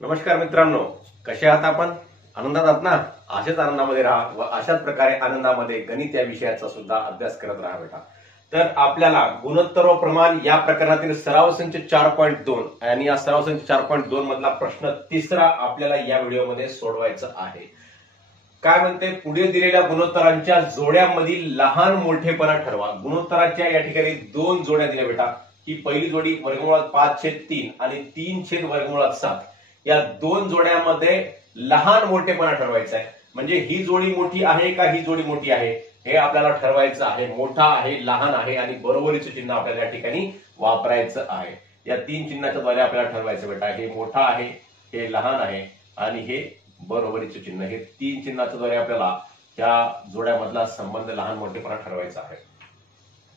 नमस्कार मित्रांनो, कसे आहात आपण? आनंदात आहात ना? अशाच आनंदामध्ये राहा व अशाच प्रकारे आनंदामध्ये गणित या विषयाचा सुद्धा अभ्यास करत राहा बेटा. तर आपल्याला गुणोत्तर व प्रमाण या प्रकरणातील सराव संच 4.2 आणि या सराव संच 4.2 मधला प्रश्न तिसरा आपल्याला या व्हिडिओमध्ये सोडवायचा आहे. काय म्हणते, पुढे दिलेल्या गुणोत्तरांच्या जोड्यांमधील लहान मोठेपणा ठरवा. गुणोत्तराच्या या ठिकाणी दोन जोड्या दिल्या बेटा. ही पहिली जोडी वर्गमुळात 5/3 आणि 3/7 या दोन जोड्यांमध्ये लहान मोठेपणा ठरवायचा आहे. म्हणजे ही जोडी मोठी आहे का ही जोडी मोठी आहे हे आपल्याला ठरवायचं आहे. मोठा आहे, लहान आहे आणि बरोबरीचं चिन्ह आपल्याला या ठिकाणी वापरायचं आहे. या तीन चिन्हाच्या द्वारे आपल्याला ठरवायचं बेटा. हे मोठा आहे, हे लहान आहे आणि हे बरोबरीचे चिन्ह. हे तीन चिन्हाच्या द्वारे आपल्याला या जोड्यामधला संबंध लहान मोठेपणा ठरवायचा आहे.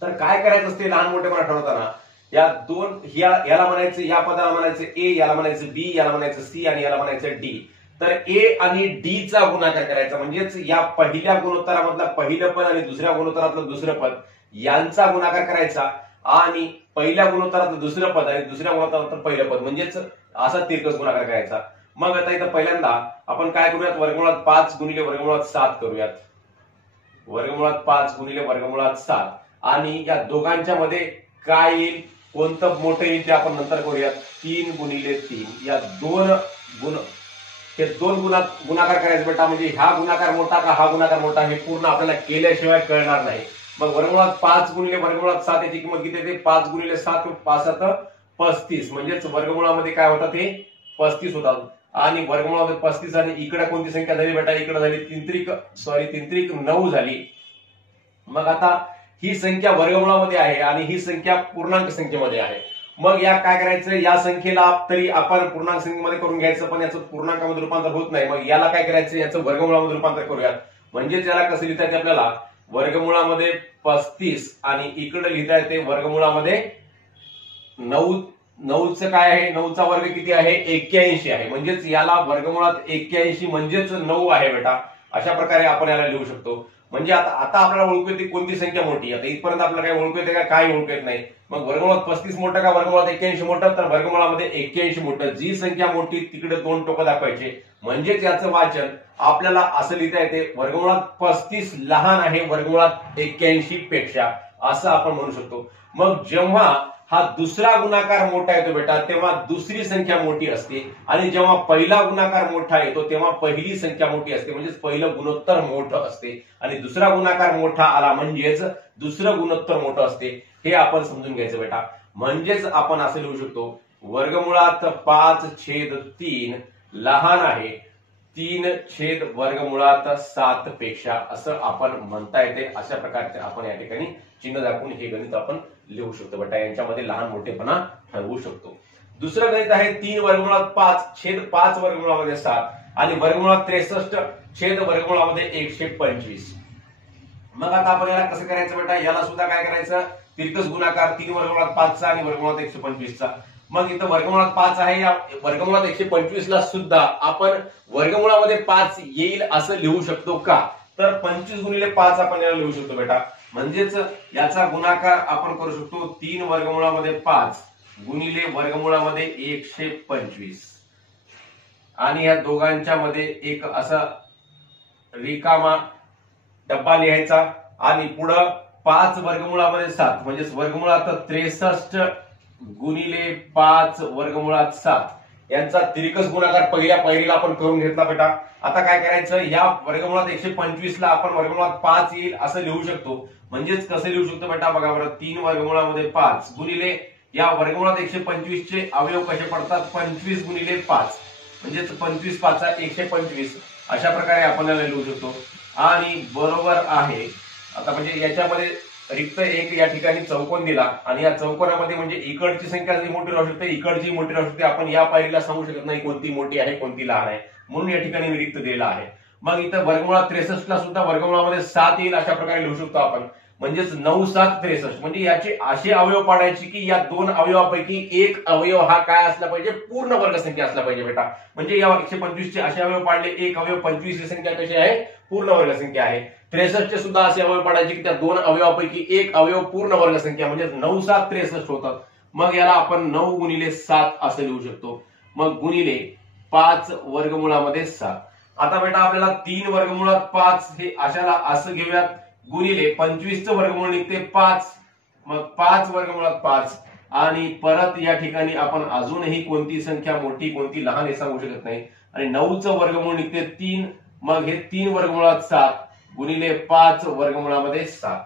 तर काय करायचं असते लहान मोठेपणा ठरवताना? या दोन याला म्हणायचं, या पदाला म्हणायचं ए, याला म्हणायचं बी, याला म्हणायचं सी आणि याला म्हणायचं डी. तर ए आणि डी चा गुणाकार करायचा. म्हणजेच या पहिल्या गुणोत्तरामधला पहिलं पद आणि दुसऱ्या गुणोत्तरातलं दुसरं पद यांचा गुणाकार करायचा आणि पहिल्या गुणोत्तरातलं दुसरं पद आणि दुसऱ्या गुणोत्तरातलं पहिलं पद म्हणजेच असा तिरकस गुणाकार करायचा. मग आता इथं पहिल्यांदा आपण काय करूयात, वर्गमुळात 5 गुणिले वर्गमुळात 7 करूयात. वर्गमुळात 5 गुणिले वर्गमुळात 7 आणि या दोघांच्या मध्ये काय येईल, कोणतं मोठं येईल ते आपण नंतर करूयात. 3 गुणिले 3 या दोन गुणाकार करायचं बेटा. म्हणजे हा गुणाकार मोठा का हा गुणाकार मोठा हे पूर्ण आपल्याला केल्याशिवाय कळणार नाही. मग वर्गमुळात 5 गुणिले वर्गमुळात 7 याची किंमत किती येते? 5 गुणिले 7 5 35. म्हणजेच वर्गमुळामध्ये काय होतात, ते 35 होतात. आणि वर्गमुळामध्ये 35 आणि इकडे कोणती संख्या झाली बेटा? इकडे झाली तिंत्रिक 9 झाली. मग आता ही संख्या वर्गमुळामध्ये आहे आणि ही संख्या पूर्णांक संख्येमध्ये आहे. मग या काय करायचं, या संख्येला तरी आपण पूर्णांक संख्येमध्ये करून घ्यायचं, पण याचं पूर्णांकामध्ये रूपांतर होत नाही. मग याला काय करायचं, याचं वर्गमुळामध्ये रूपांतर करूयात. म्हणजे त्याला कसं लिहिता येते आपल्याला? वर्गमुळामध्ये 35 आणि इकडे लिहिता येते वर्गमुळामध्ये 9. 9चं काय आहे? 9चा वर्ग किती आहे? 81 आहे. म्हणजेच याला वर्गमुळात 81 म्हणजेच 9 आहे बेटा. अशा प्रकारे आपण याला लिहू शकतो. म्हणजे आता आपल्याला ओळखू येते कोणती संख्या मोठी. आता इथपर्यंत आपल्याला काय ओळखू येते का? काय ओळखू येत नाही. मग वर्गमुळात 35 मोठं का वर्गमुळात 81 मोठं? तर वर्गमुळामध्ये 81 मोठं. जी संख्या मोठी तिकडे दोन टोकं दाखवायचे. म्हणजेच याचं वाचन आपल्याला असं लिहिता येते, वर्गमुळात 35 लहान आहे वर्गमुळात 81 पेक्षा, असं आपण म्हणू शकतो. मग जेव्हा हा दुसरा गुणाकार मोठा येतो बेटा, तेव्हा दुसरी संख्या मोठी असते आणि जेव्हा पहिला गुणाकार मोठा येतो तेव्हा पहिली संख्या मोठी असते. म्हणजेच पहिलं गुणोत्तर मोठं असते आणि दुसरा गुणाकार मोठा आला म्हणजेच दुसरं गुणोत्तर मोठं असते. हे आपण समजून घ्यायचं बेटा. म्हणजेच आपण असं लिहू शकतो, वर्गमुळात 5/3 लहान आहे 3 वर्गमुळात 7 पेक्षा, असं आपण म्हणता येते. अशा प्रकारचे आपण या ठिकाणी चिन्ह दाखवून हे गणित आपण लिहू शकतो बेटा. यांच्यामध्ये लहान मोठेपणा ठरवू शकतो. दुसरं गणित आहे 3 वर्गमुळात 5/5 वर्गमुळामध्ये 7 आणि वर्गमुळात 63 वर्गमुळामध्ये 125. मग आता आपण याला कसं करायचं बेटा? याला सुद्धा काय करायचं, तिरकस गुणाकार 3 वर्गमुळात 5चा आणि वर्गमुळात 125चा. मग इथं वर्गमुळात 5 आहे, या वर्गमुळात 125 ला सुद्धा आपण वर्गमुळामध्ये 5 येईल असं लिहू शकतो का? तर 25 गुणिले 5 आपण याला लिहू शकतो बेटा. म्हणजेच याचा गुणाकार आपण करू शकतो 3 वर्गमुळामध्ये 5 गुणिले वर्गमुळामध्ये 125 आणि या दोघांच्या मध्ये एक असा रिकामा डब्बा लिहायचा आणि पुढं 5 वर्गमुळामध्ये 7 म्हणजेच वर्गमुळात 63 गुणिले 5 वर्गमुळात 7 यांचा तिरकस गुणाकार पहिल्या पायरीला आपण करून घेतला बेटा. आता काय करायचं, या वर्गमुळात 125 ला आपण वर्गमुळात 5 येईल असं लिहू शकतो. म्हणजेच कसं लिहू शकतो बेटा? बघा बरं, 3 वर्गमुळामध्ये 5 गुणिले या वर्गमुळात 125 चे अवयव कसे पडतात? 25 गुणिले 5 म्हणजेच 25 5 125. अशा प्रकारे आपण याला लिहू शकतो आणि बरोबर आहे. आता म्हणजे याच्यामध्ये रिक्त एक या ठिकाणी चौकोन दिला आणि या चौकोनामध्ये म्हणजे इकडची संख्या मोठी राहू शकते, इकडची मोठी राहू शकते. आपण या पायरीला सांगू शकत नाही कोणती मोठी आहे कोणती लहान आहे, म्हणून या ठिकाणी रिक्त दिलेला आहे. मग इथं वर्गमुळात 63 ला सुद्धा वर्गमुळामध्ये 7 येईल अशा प्रकारे लिहू शकतो आपण. म्हणजेच 9 7 63. म्हणजे याचे असे अवयव पाडायचे की या दोन अवयवापैकी एक अवयव हा काय असला पाहिजे? पूर्ण वर्गसंख्या असला पाहिजे बेटा. म्हणजे या 125 चे असे अवयव पाडले, एक अवयव 25 ही संख्या कशी आहे? पूर्ण वर्गसंख्या आहे. 63 चे सुद्धा असे अवयव पाडायचे की त्या दोन अवयवापैकी एक अवयव पूर्ण वर्गसंख्या, म्हणजे 9 7 63 होतात. मग याला आपण 9 गुणिले 7 असं लिहू शकतो. मग गुणिले 5 वर्गमुळामध्ये 7. आता बेटा आपल्याला 3 वर्गमुळात 5 हे अशाला असं घेऊयात, गुणिले 25 चं वर्गमूळ निघते 5, मग 5 वर्गमुळात 5 आणि परत या ठिकाणी आपण अजूनही कोणती संख्या मोठी कोणती लहान हे सांगू शकत नाही, आणि 9 चं वर्गमूळ निघते 3, मग हे 3 वर्गमुळात 7 गुणिले 5 वर्गमुळामध्ये 7.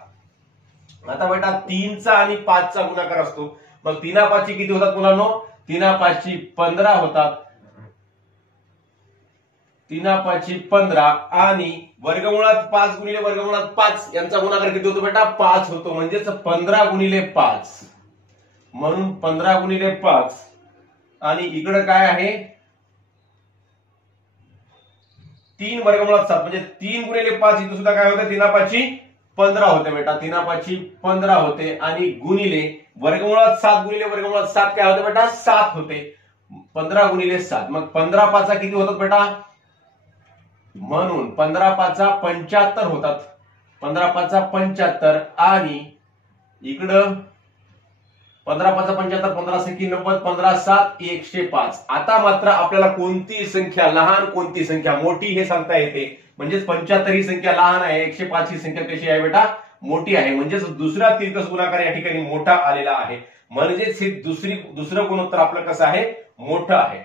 आता बेटा 3 चा आणि 5 चा गुणाकार असतो, मग 3 5 किती होतात मुलांनो? 3 5 15 होतात, 3 5 15 आणि वर्गमुळात 5 गुणिले वर्गमुळात 5 यांचा गुणाकार किती होतो बेटा? 5 होतो, म्हणजेच 15 गुणिले 5, म्हणून 15 गुणिले 5 आणि इकडे काय आहे 3 वर्गमुळात 7 म्हणजे 3 गुणिले 5 इथे सुद्धा काय होते? 3 5 15 होते बेटा, 3 5 15 होते आणि गुणिले वर्गमुळात 7 गुणिले वर्गमुळात 7 काय होते बेटा? 7 होते, 15 गुणिले 7, मग 15 5 किती होतात बेटा? म्हणून 15 5 75 होतात, 15 5 75 आणि इकडं 15 5 75, 15 6 90, 15 7 105. आता मात्र आपल्याला कोणती संख्या लहान कोणती संख्या मोठी हे सांगता येते, म्हणजेच 75 ही संख्या लहान आहे, 105 ही संख्या कशी आहे बेटा? मोठी आहे, म्हणजेच दुसरा तिरकस गुणाकार या ठिकाणी मोठा आलेला आहे, म्हणजेच हे दुसरं गुणोत्तर आपलं कसं आहे? मोठं आहे.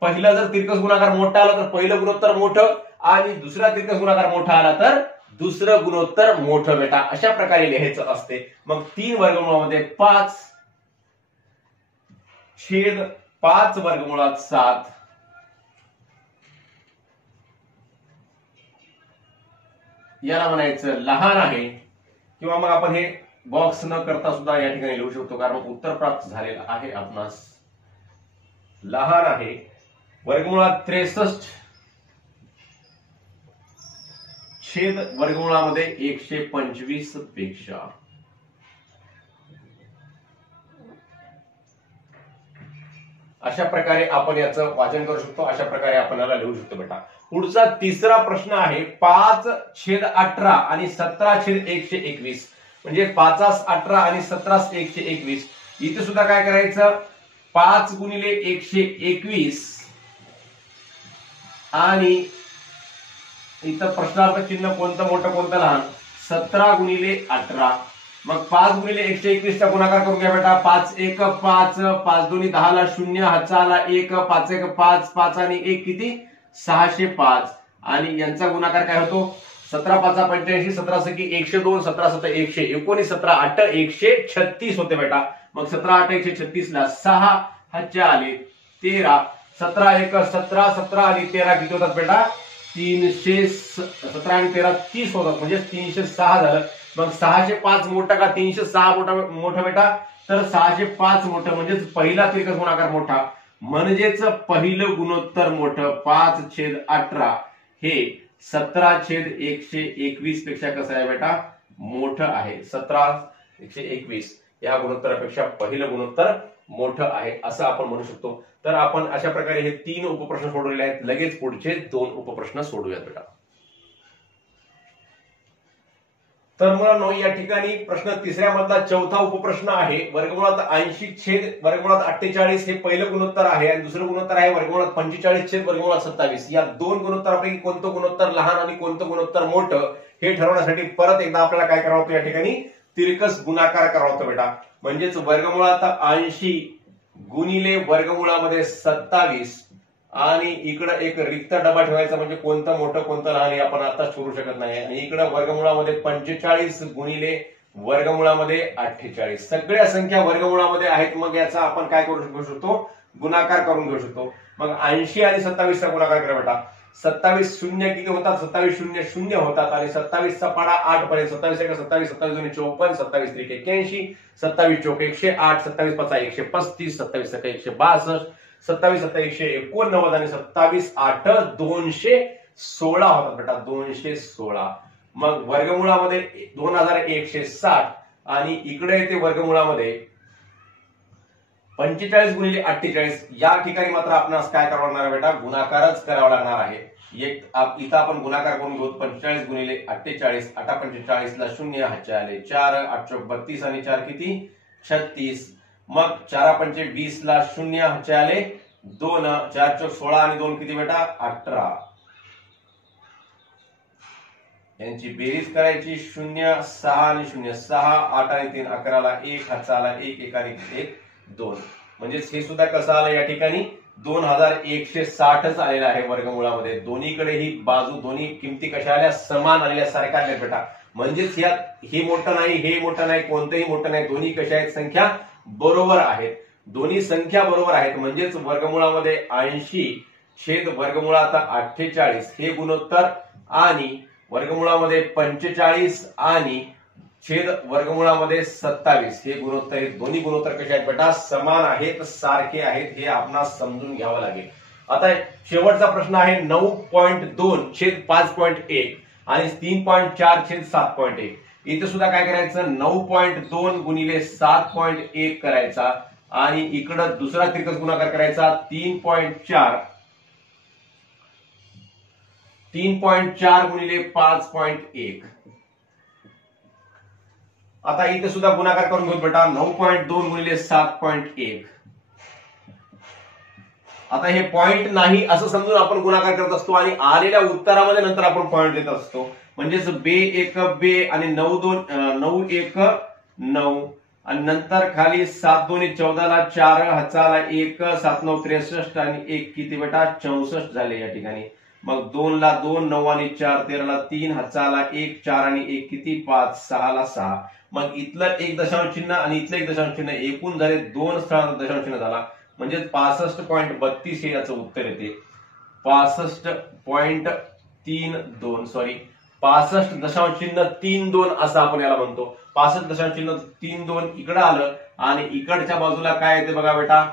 पहिला जर तिरकस गुणाकार मोठा आला तर पहिलं गुणोत्तर मोठं, आणि दुसरा तिरकस गुणाकार मोठा आला तर दुसरं गुणोत्तर मोठं बेटा, अशा प्रकारे लिहायचं असते. मग 3 वर्गमुळामध्ये 5 छेद 5 वर्गमुळात 7 याला म्हणायचं लहान आहे, किंवा मग आपण हे बॉक्स न करता सुद्धा या ठिकाणी लिहू शकतो, कारण उत्तर प्राप्त झालेलं आहे आपणास. लहान आहे वर्गमुळात 63 छेद वर्गमुळामध्ये 125 पेक्षा. अशा प्रकारे आपण याचं वाचन करू शकतो, अशा प्रकारे आपण याला लिहू शकतो बेटा. पुढचा तिसरा प्रश्न आहे 5 छेद 18 आणि 17 छेद 121, म्हणजे 5 18 आणि 17 121. इथे सुद्धा काय करायचं? 5 गुणिले 121 आणि इथं प्रश्नार्थ चिन्ह कोणतं मोठं कोणतं लहान? 17 गुणिले 18. मग 5 गुणिले 121 चा गुणाकार करून घ्या बेटा. 5 1 5, 5 2 10 ला 0, हातचा ला 1, 5 1 5, 5 आणि 1 किती? 605. आणि यांचा गुणाकार काय होतो? 17 5 85, 17 6 102, 17 7 119, 17 8 136 होते बेटा. मग 17 8 136 ला 6 हातचे आले 13, 17 1 17, 17 आणि 13 किती होतात बेटा? 317 आणि 13 30 होतात, म्हणजे 306 झालं. मग 605 मोठा का 306 मोठा बेटा? तर 605 मोठं, म्हणजेच पहिला तिरकस गुणाकार मोठा, म्हणजेच पहिलं गुणोत्तर मोठं. 5/18 हे 17/121 पेक्षा कसं आहे बेटा? मोठं आहे. 17/121 या गुणोत्तरापेक्षा पहिलं गुणोत्तर मोठं आहे असं आपण म्हणू शकतो. तर आपण अशा प्रकारे हे 3 उपप्रश्न सोडवलेले आहेत. लगेच पुढचे 2 उपप्रश्न सोडूयात बेटा. तर मुलांनो, या ठिकाणी प्रश्न तिसऱ्या मधला चौथा उपप्रश्न आहे. वर्गमुळात 80 छेद वर्गमुळात 48 हे पहिलं गुणोत्तर आहे, आणि दुसरं गुणोत्तर आहे वर्गमुळात 45 छेद वर्गमुळात 27. या 2 गुणोत्तरापैकी कोणतं गुणोत्तर लहान आणि कोणतं गुणोत्तर मोठं हे ठरवण्यासाठी परत एकदा आपल्याला काय करावं होतं? या ठिकाणी तिरकस गुणाकार करावा होता बेटा. म्हणजेच वर्गमुळात 80 गुणिले वर्गमुळामध्ये 27 आणि इकडे एक रिक्त डबा ठेवायचा, म्हणजे कोणतं मोठं कोणतं लहान हे आपण आता शोधू शकत नाही. आणि इकडे वर्गमुळामध्ये 45 गुणिले वर्गमुळामध्ये 48. सगळ्या संख्या वर्गमुळामध्ये आहेत. मग याचा आपण काय करू शकतो? गुणाकार करून घेऊ शकतो. मग 80 आणि 27 चा गुणाकार करा बेटा. 27 शून्य किती होतात? 27 शून्य 0 होतात, आणि 27 चा पाडा 8 पर्यंत. 27 1 27, 27 2 54, 27 3 81, 27 4 108, 27 5 135, 27 1 162, 27 7 189 आणि 27 8 216 होतात बेटा. 216. मग वर्गमुळामध्ये 2160 आणि इकडे येते वर्गमुळामध्ये 45 गुणिले 48. या ठिकाणी मात्र आपणास काय करावं लागणार बेटा? गुणाकारच करावा लागणार आहे. इथं आपण गुणाकार करून घेऊ. 45 गुणिले 48, 8 45 ला 0, हातचे आले 4, 8 32 आणि 4 किती? 36. मग 4 5 20 ला 0, हातचे आले 2 4 चौक 16 आणि 2 किती बेटा 18, यांची बेरीज करायची 0 6 आणि 0 6 8 आणि 3 11ला 1 हातचा आला 1 1 आणि 1 2, म्हणजेच हे सुद्धा कसं आलं या ठिकाणी 2160च आलेलं आहे वर्गमुळामध्ये. दोन्हीकडे ही बाजू दोन्ही किमती कशा आल्या समान आलेल्या सारख्या आल्या बेटा. म्हणजेच यात हे मोठं नाही हे मोठं नाही कोणतंही मोठं नाही, दोन्ही कशा आहेत संख्या बरोबर आहेत. दोन्ही संख्या बरोबर आहेत म्हणजेच वर्गमुळामध्ये 80 छेद वर्गमुळात 48 हे गुणोत्तर आणि वर्गमुळामध्ये 45 आणि छेद वर्गमुळामध्ये 27 हे गुणोत्तर, हे दोन्ही गुणोत्तर कसे आहेत बेटा समान आहेत सारखे आहेत, हे आपणास समजून घ्यावं लागेल. आता शेवटचा प्रश्न आहे 9.2 छेद 5.1 आणि 3.4 छेद 7.1. इथे सुद्धा काय करायचं 9.2 गुणिले 7.1 करायचा आणि इकडं दुसरा तिरकस गुणाकार करायचा 3.4 गुणिले 5.1. आता इथे सुद्धा गुणाकार करून घेऊ बेटा 9.2 गुणिले 7.1. आता हे पॉइंट नाही असं समजून आपण गुणाकार करत असतो आणि आलेल्या उत्तरामध्ये नंतर आपण पॉइंट देत असतो. म्हणजेच बे 1 बे आणि 9 2 9 1 9 आणि नंतर खाली 7 2 14ला 4 हातचाला 1 7 9 63 आणि 1 किती बेटा 64 झाले या ठिकाणी. मग 2 ला 2 9 आणि 4 13ला 3 हातचाला 1 4 आणि 1 किती 5 6 ला 6. मग इथलं एक दशांश चिन्ह आणि इथलं एक दशांश चिन्ह एकूण झाले 2 स्थळांचा दशांश चिन्ह झाला म्हणजे 65.32 हे याचं उत्तर येते. 65.32 सॉरी 65.32 असं आपण याला म्हणतो. 65.32 इकडं आलं आणि इकडच्या बाजूला काय येते बघा बेटा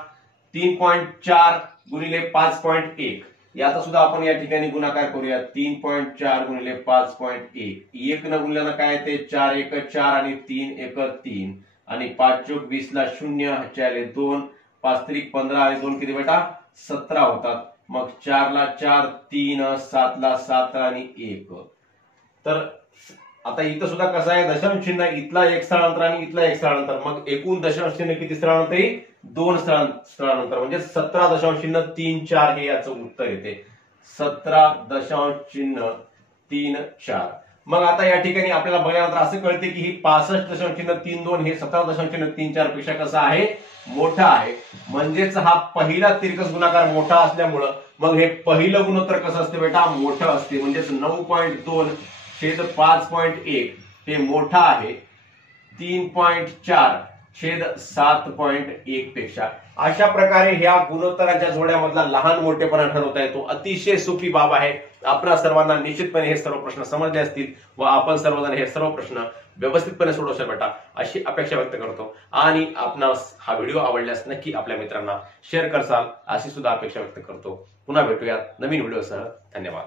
3.4 गुणिले 5.1. याचा सुद्धा आपण या ठिकाणी गुणाकार करूया 3.4 गुणिले 5.1. 1 न गुणल्यानं काय येते 4 1 4 आणि 3 1 3 आणि 5 चौक 20 ला 0 हातचे आले 2 5 3 15 आणि 2 किती बेटा 17 होतात. मग 4 ला 4 3 7 ला 7 आणि 1. तर आता इथं सुद्धा कसं आहे दशांश चिन्ह इथला एक स्थळांतर आणि इथला एक स्थळांतर, मग एकूण दशांश चिन्ह किती स्थळांतर येईल 2 स्थळांतर म्हणजे 17.34 हे याचं उत्तर येते 17.34. मग आता या ठिकाणी आपल्याला बघल्यानंतर असं कळते की ही 65.32 हे 17.34 पेक्षा कसं आहे मोठा आहे. म्हणजेच हा पहिला तिरकस गुणाकार मोठा असल्यामुळं मग हे पहिलं गुणोत्तर कसं असते बेटा मोठं असते. म्हणजेच 9.2 छेद 5.1 हे मोठा आहे 3.4 छेद 7.1 पेक्षा. अशा प्रकारे ह्या गुणोत्तरांच्या जोड्यामधला लहान मोठेपणा ठरवता येतो. अतिशय सोपी बाब आहे. आपल्या सर्वांना निश्चितपणे हे सर्व प्रश्न समजले असतील व आपण सर्वजण हे सर्व प्रश्न व्यवस्थितपणे सोडवशाल बेटा अशी अपेक्षा व्यक्त करतो. आणि आपणास हा व्हिडिओ आवडल्यास नक्की आपल्या मित्रांना शेअर करसाल अशी सुद्धा अपेक्षा व्यक्त करतो. पुन्हा भेटूयात नवीन व्हिडिओसह. धन्यवाद.